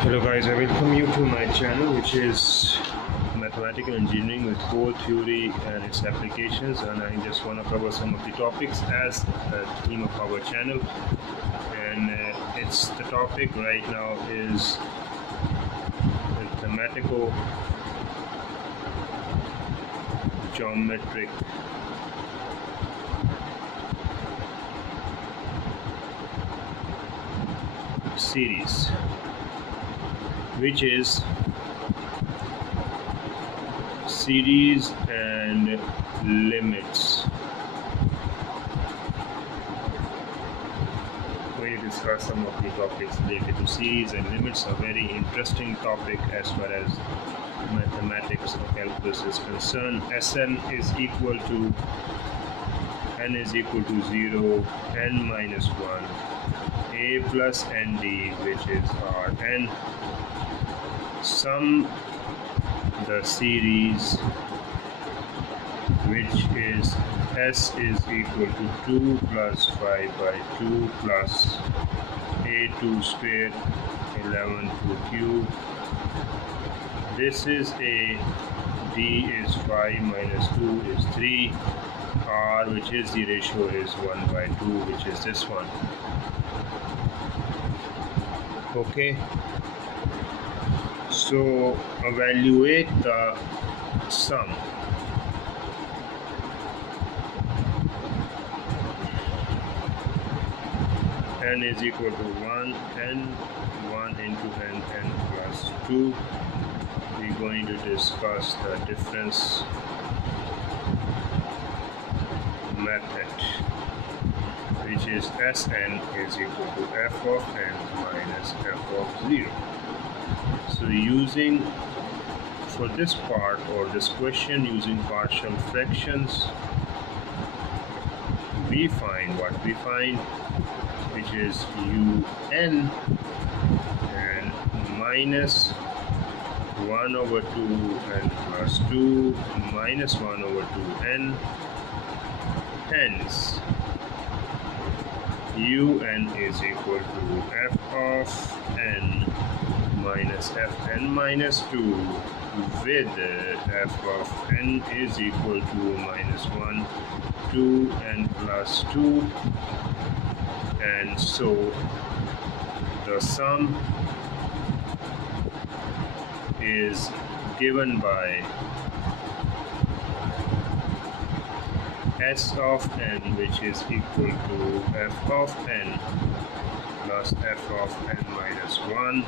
Hello guys, I welcome you to my channel, which is mathematical engineering with core theory and its applications, and I just want to cover some of the topics as the theme of our channel. And it's the topic right now is mathematical geometric series, which is series and limits. We discuss some of the topics related to series and limits, a very interesting topic as far as mathematics or calculus is concerned. Sn is equal to n is equal to 0, n minus 1, a plus nd, which is Rn. Sum the series, which is S is equal to 2 plus 5 by 2 plus a2 square 11 to cube. This is a d is 5 minus 2 is 3. R, which is the ratio, is 1 by 2, which is this one. Okay, so evaluate the sum. N is equal to 1, n 1 into n plus 2. We're going to discuss the difference method, which is Sn is equal to f of n minus f of 0. So using, for this part or this question, using partial fractions, we find what we find, which is un and minus 1 over 2 n plus 2 minus 1 over 2n. Hence, un is equal to f of n minus fn minus 2 with f of n is equal to minus 1, 2n plus 2. And so the sum is given by S of n, which is equal to f of n plus f of n minus 1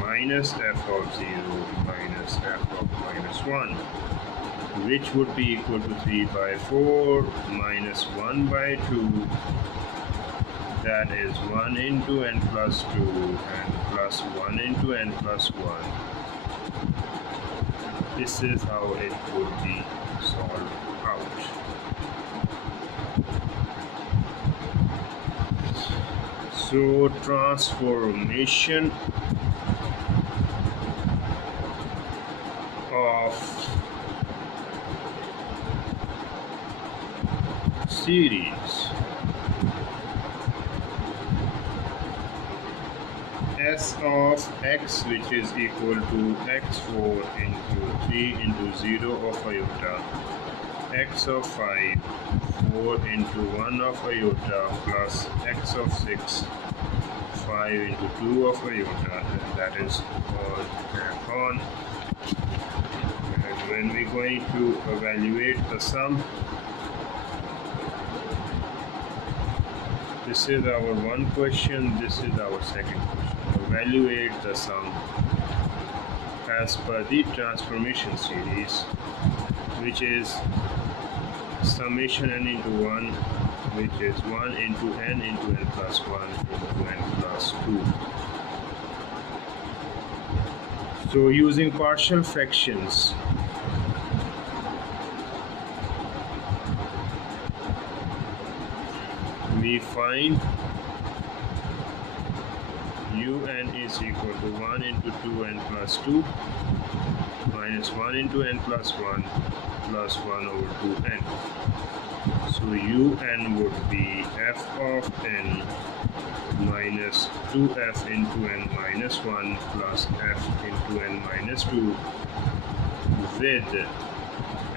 minus f of 0 minus f of minus 1, which would be equal to 3 by 4 minus 1 by 2, that is 1 into n plus 2 and plus 1 into n plus 1. This is how it would be solved out. So transformation of series S of x, which is equal to x4 into 3 into 0 of iota, x of 5 4 into 1 of iota plus x of 6 5 into 2 of iota, and that is called on. And when we're going to evaluate the sum, this is our one question, this is our second question. Evaluate the sum as per the transformation series, which is summation n into 1, which is 1 into n plus 1 into n plus 2. So using partial fractions, we find un is equal to 1 into 2n plus 2 minus 1 into n plus 1 plus 1 over 2n. So un would be f of n minus 2f into n minus 1 plus f into n minus 2 with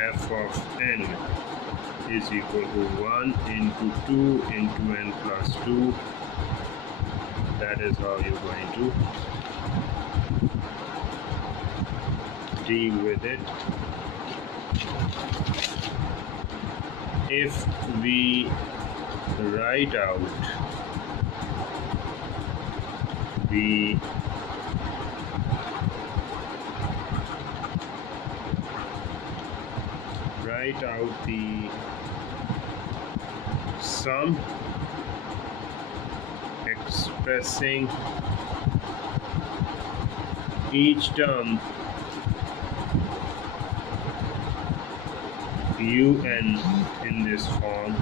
f of n is equal to 1 into 2 into n plus 2. That is how you're going to deal with it. If we write out the sum expressing each term un in this form,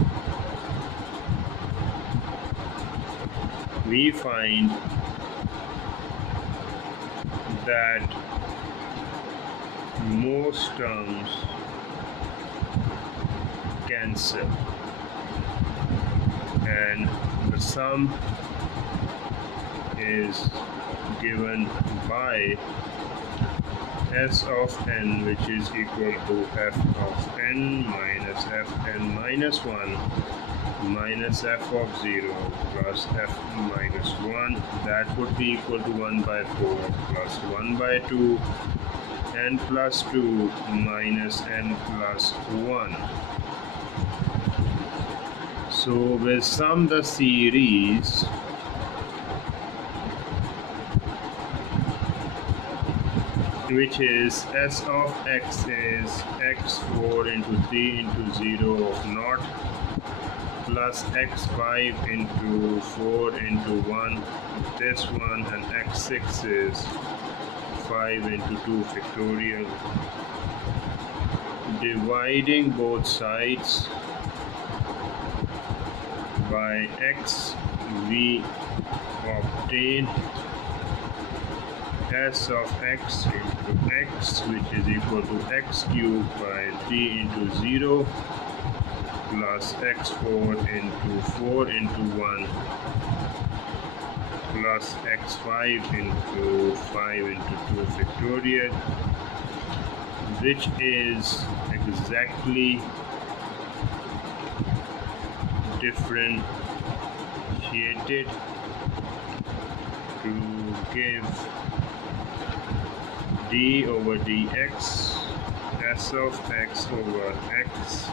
we find that most terms cancel and the sum is given by s of n, which is equal to f of n minus fn minus 1 minus f of 0 plus f minus 1. That would be equal to 1 by 4 plus 1 by 2 n plus 2 minus n plus 1. So we'll sum the series which is s of x is x4 into 3 into 0 of naught plus x5 into 4 into 1 this one, and x6 is 5 into 2 factorial. Dividing both sides by x, we obtain s of x into x, which is equal to x cubed by 3 into 0 plus x4 into 4 into 1 plus x5 into 5 into 2 factorial, which is exactly differentiated to give d over dx s of x over x,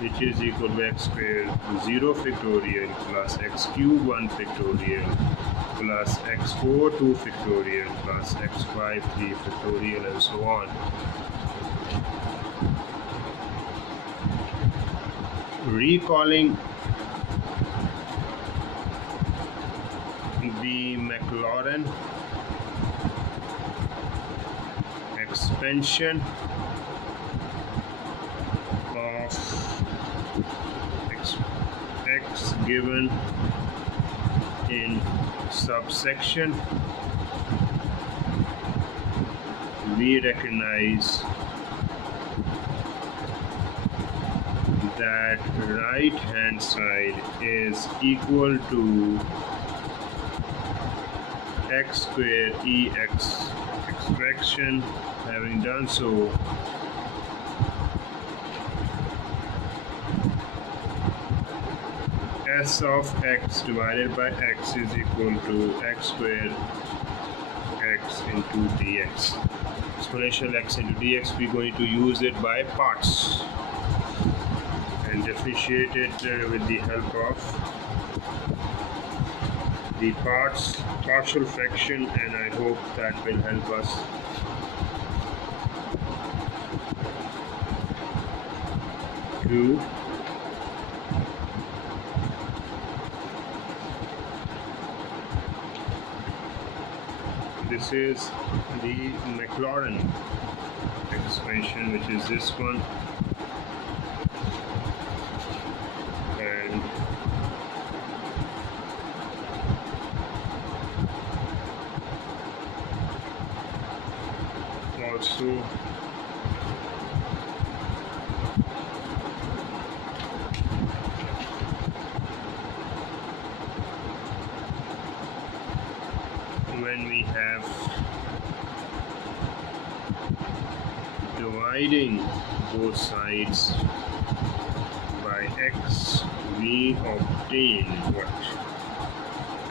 which is equal to x squared 0 factorial plus x cubed 1 factorial plus x4 2 factorial plus x5 3 factorial and so on. Recalling the Maclaurin expansion of x given in subsection, we recognize that right hand side is equal to x squared ex extraction. Having done so, s of x divided by x is equal to x squared x into dx. Exponential x into dx, we're going to use it by parts and differentiate it with the help of the partial fraction, and I hope that will help us to this is the Maclaurin expansion, which is this one, and also f dividing both sides by x, we obtain what?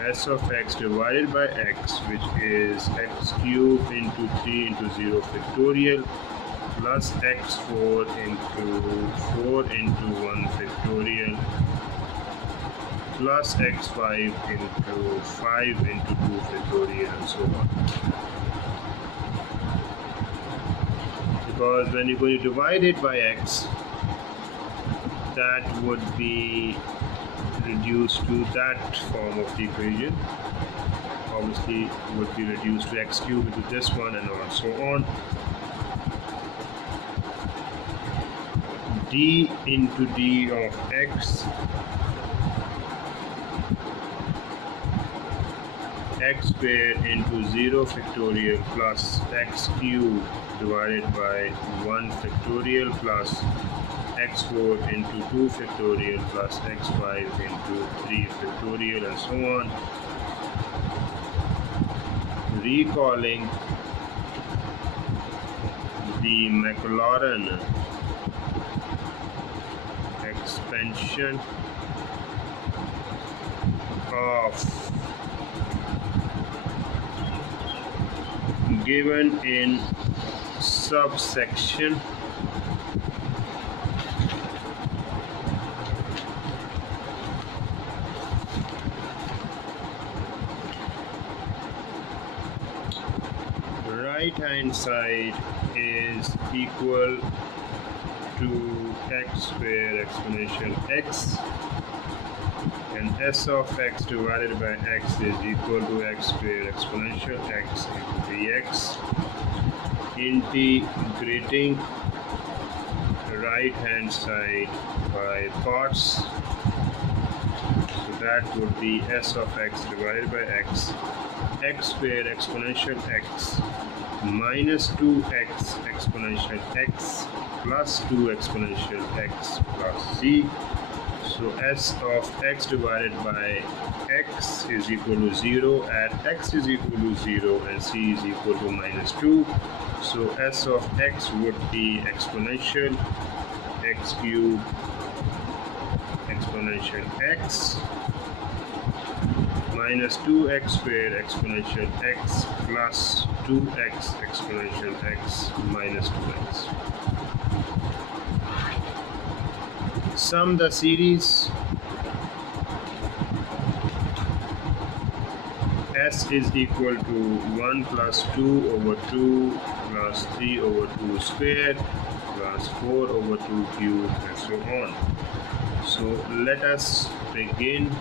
S of x divided by x, which is x cubed into 3 into 0 factorial plus x4 into 4 into 1 factorial plus x5 into 5 into 2 factorial and so on. Because when you're going to divide it by x, that would be reduced to that form of the equation. Obviously would be reduced to x cubed into this one and so on. D into d of x, x squared into 0 factorial plus x cubed divided by 1 factorial plus x4 into 2 factorial plus x5 into 3 factorial and so on. Recalling the Maclaurin expansion of given in subsection right hand side is equal to x squared exponential x, and s of x divided by x is equal to x squared exponential x into dx. Integrating the right hand side by parts, so that would be s of x divided by x, x squared exponential x minus 2x exponential x plus 2 exponential x plus z. So s of x divided by x is equal to 0 at x is equal to 0 and c is equal to minus 2. So s of x would be exponential x cubed exponential x minus 2x squared exponential x plus 2x exponential x minus 2x. Sum the series. S is equal to 1 plus 2 over 2 plus 3 over 2 squared plus 4 over 2 cubed and so on. So let us begin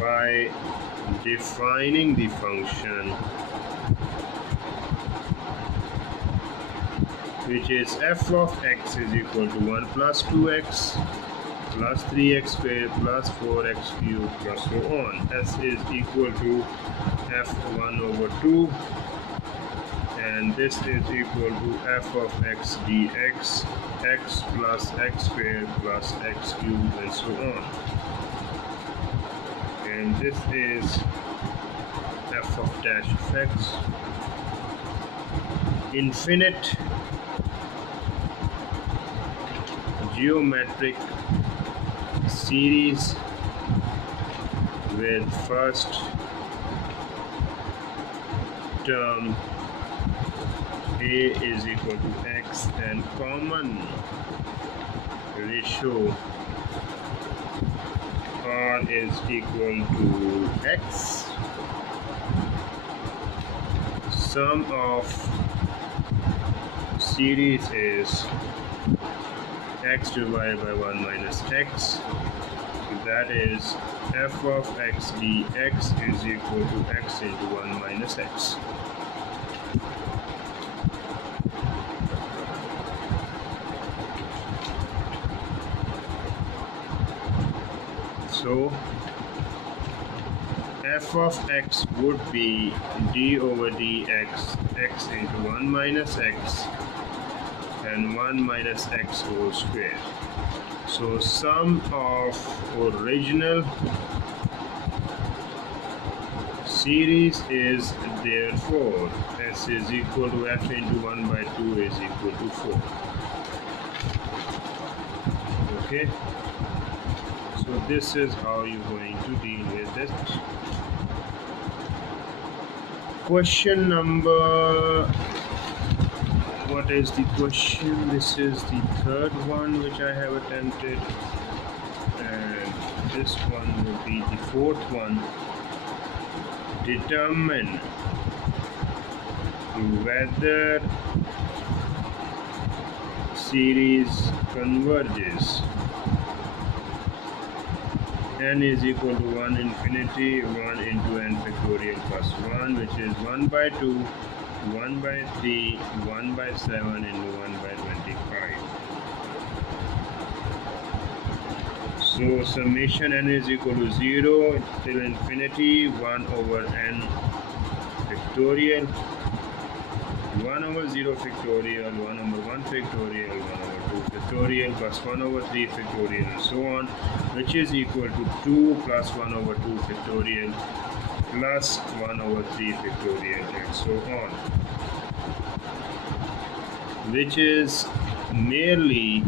by defining the function, which is f of x is equal to 1 plus 2x plus 3x squared plus 4x cubed plus so on. S is equal to f1 over 2, and this is equal to f of x dx, x plus x squared plus x cubed and so on. And this is f of dash of x. Infinite geometric series with first term a is equal to x and common ratio r is equal to x. Sum of series is x divided by 1 minus x, that is f of x dx is equal to x into 1 minus x. So f of x would be d over dx, x into 1 minus x and 1 minus x whole square. So sum of original series is therefore S is equal to F into 1 by 2 is equal to 4. Okay, so this is how you're going to deal with this. Question number, what is the question? This is the third one which I have attempted, and this one will be the fourth one. Determine whether series converges. N is equal to 1 infinity 1 into n factorial plus 1, which is 1 by 2, 1 by 3, 1 by 7 into 1 by 25. So summation n is equal to 0 till infinity 1 over n factorial, 1 over 0 factorial, 1 over 1 factorial, 1 over 2 factorial, plus 1 over 3 factorial, and so on, which is equal to 2 plus 1 over 2 factorial plus 1 over 3 factorial, and so on, which is merely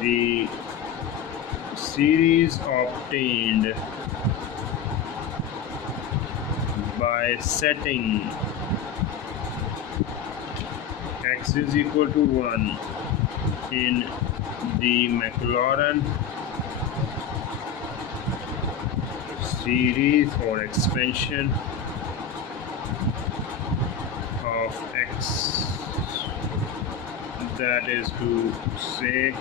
the series obtained by setting x is equal to 1 in the Maclaurin series or expansion of x, that is to say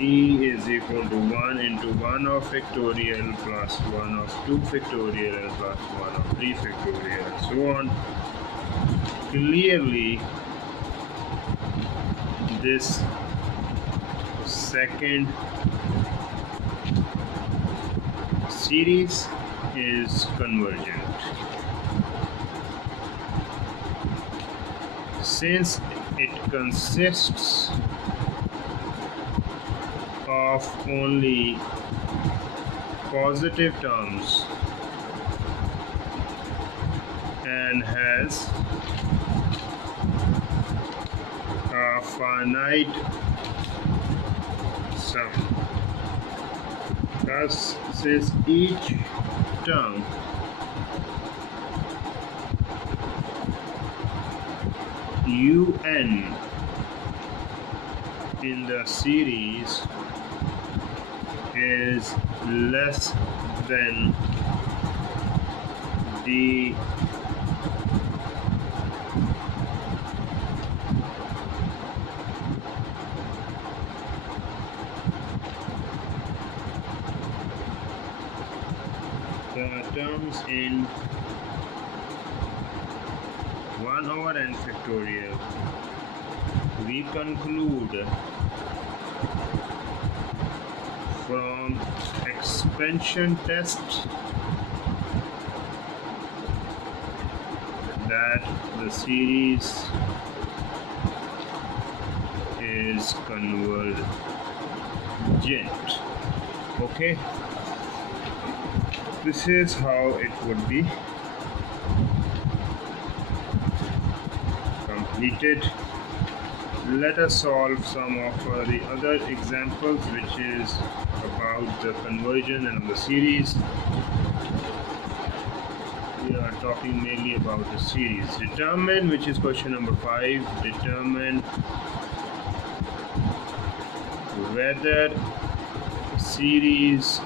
E is equal to 1 into 1 of factorial plus 1 of 2 factorial and plus 1 of 3 factorial, and so on. Clearly, this second series is convergent, since it consists of only positive terms and has a finite sum. Thus, since each term un in the series is less than the terms in 1 over n factorial, we conclude from expansion test that the series is convergent. Okay, this is how it would be completed. Let us solve some of the other examples, which is about the conversion and the series. We are talking mainly about the series. Determine, which is question number 5, determine whether series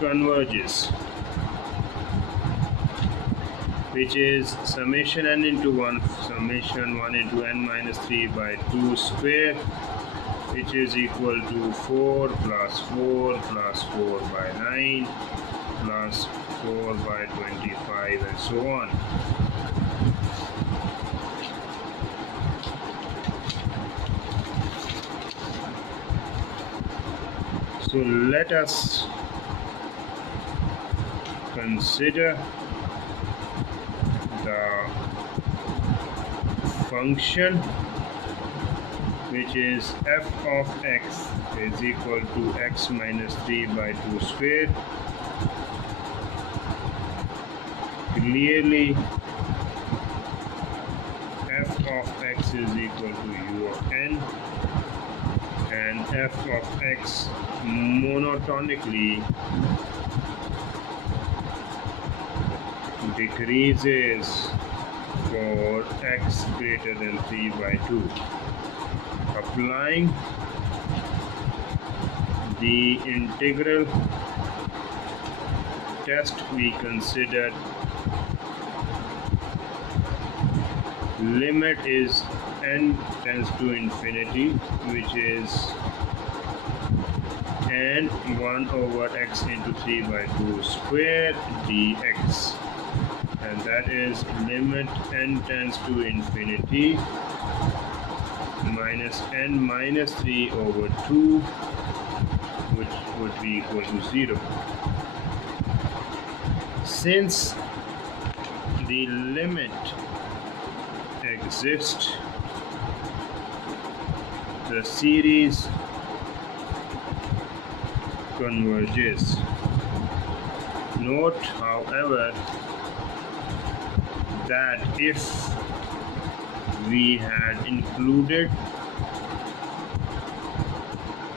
converges, which is summation n into 1 summation 1 into n minus 3 by 2 square, which is equal to 4 plus 4 plus 4 by 9 plus 4 by 25, and so on. So let us consider the function which is f of x is equal to x minus 3 by 2 square. Clearly, f of x is equal to u of n, and f of x monotonically decreases for x greater than 3 by 2. Applying the integral test we considered, limit is n tends to infinity, which is n 1 over x into 3 by 2 square dx, and that is limit n tends to infinity minus n minus 3 over 2, which would be equal to 0. Since the limit exists, the series converges. Note, however, that if we had included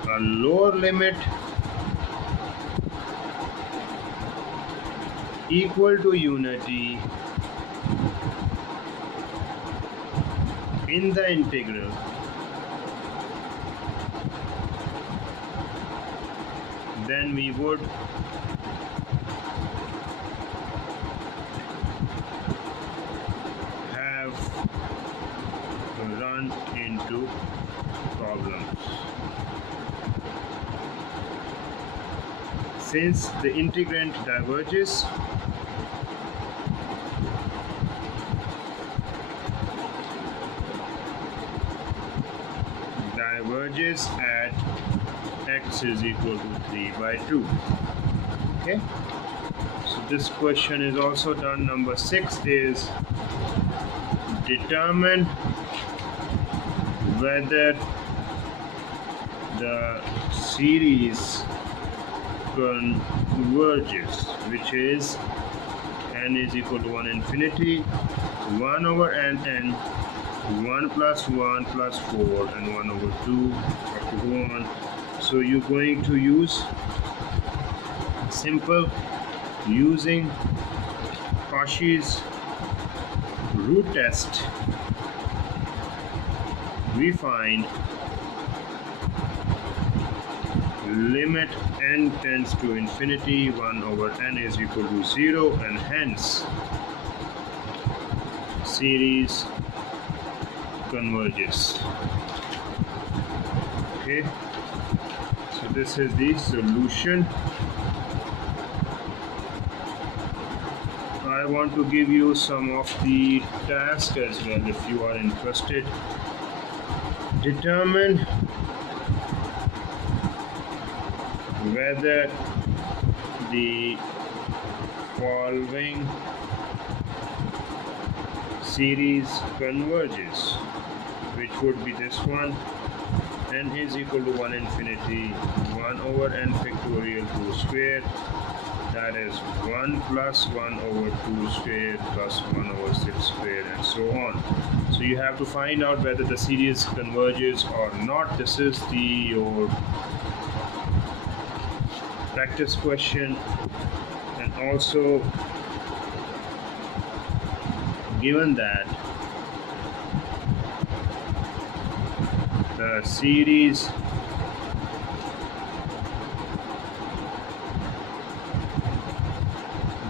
a lower limit equal to unity in the integral, then we would have run into problems. Since the integrand diverges, at x is equal to 3 by 2. Okay, so this question is also done. Number 6 is determine whether the series converges, which is n is equal to 1 infinity 1 over n 1 plus 1 plus 4 and 1 over 2 up to go on. So you're going to use simple using Cauchy's root test. We find limit n tends to infinity 1 over n is equal to 0, and hence series converges. Okay, so this is the solution. I want to give you some of the tasks as well if you are interested. Determine whether the following series converges, which would be this one. N is equal to 1 infinity 1 over n factorial 2 square, that is 1 plus 1 over 2 square plus 1 over 6 square, and so on. So you have to find out whether the series converges or not. This is your practice question, and also given that the series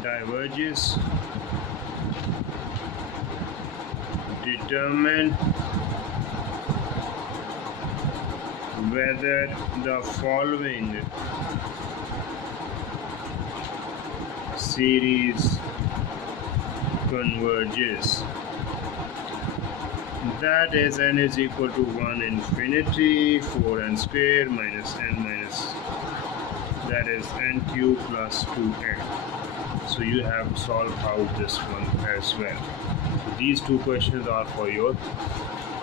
diverges, determine whether the following series converges. That is n is equal to 1 infinity 4n square minus n minus, that is n cube plus 2n. So you have to solve out this one as well. So these two questions are for your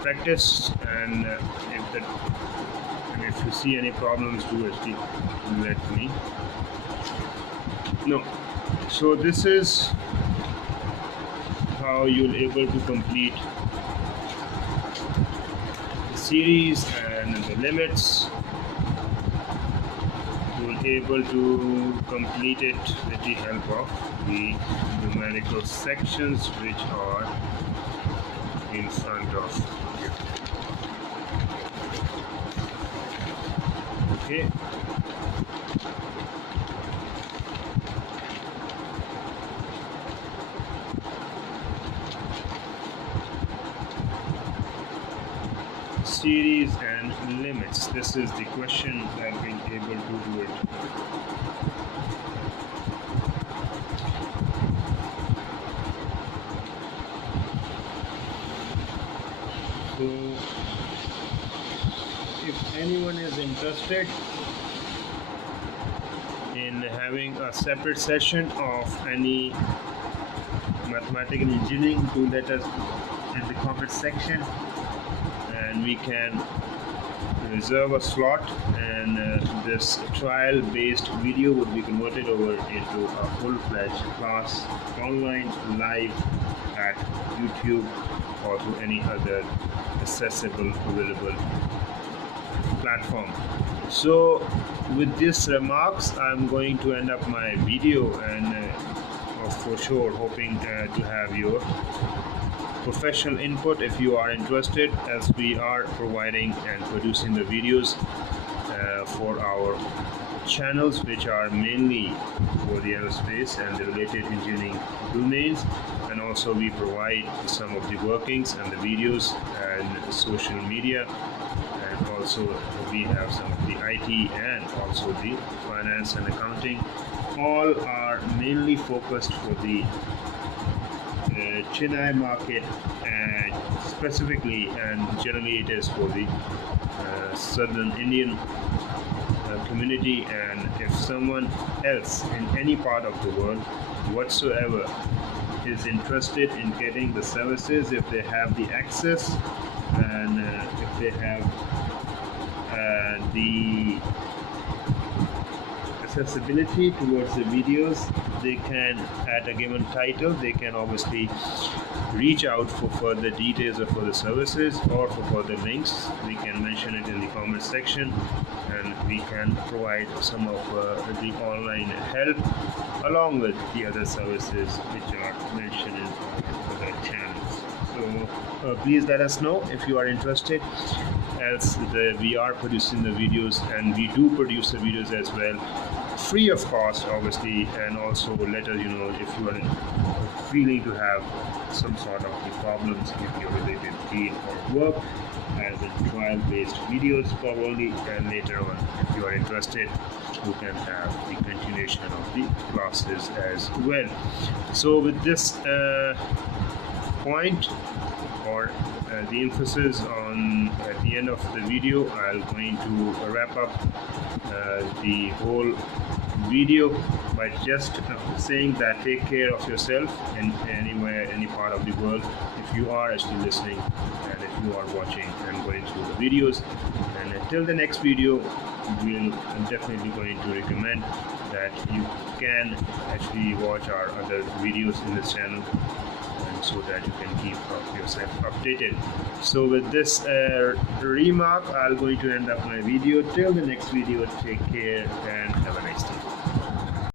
practice, and if and if you see any problems, do actually let me know. So this is how you'll able to complete the series and the limits. You'll able to complete it with the help of the numerical sections which are in front of you. Okay. Series and limits. This is the question I've been able to do it. So if anyone is interested in having a separate session of any mathematical engineering, do let us in the comment section, and we can reserve a slot, and this trial based video would be converted over into a full-fledged class online live at YouTube or to any other accessible available platform. So with these remarks, I'm going to end up my video, and for sure hoping to have your professional input if you are interested, as we are providing and producing the videos for our channels, which are mainly for the aerospace and the related engineering domains, and also we provide some of the workings and the videos and social media, and also we have some of the IT and also the finance and accounting. All are mainly focused for the Chennai market, and specifically and generally it is for the southern Indian community. And if someone else in any part of the world whatsoever is interested in getting the services, if they have the access and if they have the accessibility towards the videos, they can, at a given title, they can obviously reach out for further details of further services or for further links. We can mention it in the comment section, and we can provide some of the online help along with the other services which are mentioned in other channels. So please let us know if you are interested, as we are producing the videos, and we do produce the videos as well free of cost obviously, and also let us know if you are feeling to have some sort of the problems with your related field or work, as in trial based videos probably, and later on if you are interested you can have the continuation of the classes as well. So with this point, or the emphasis on at the end of the video, I'm going to wrap up the whole video by just saying that take care of yourself in anywhere, any part of the world, if you are actually listening and if you are watching and going through the videos. And until the next video, I'm definitely going to recommend that you can actually watch our other videos in this channel, so that you can keep yourself updated. So with this remark, I'm going to end up my video. Till the next video, take care and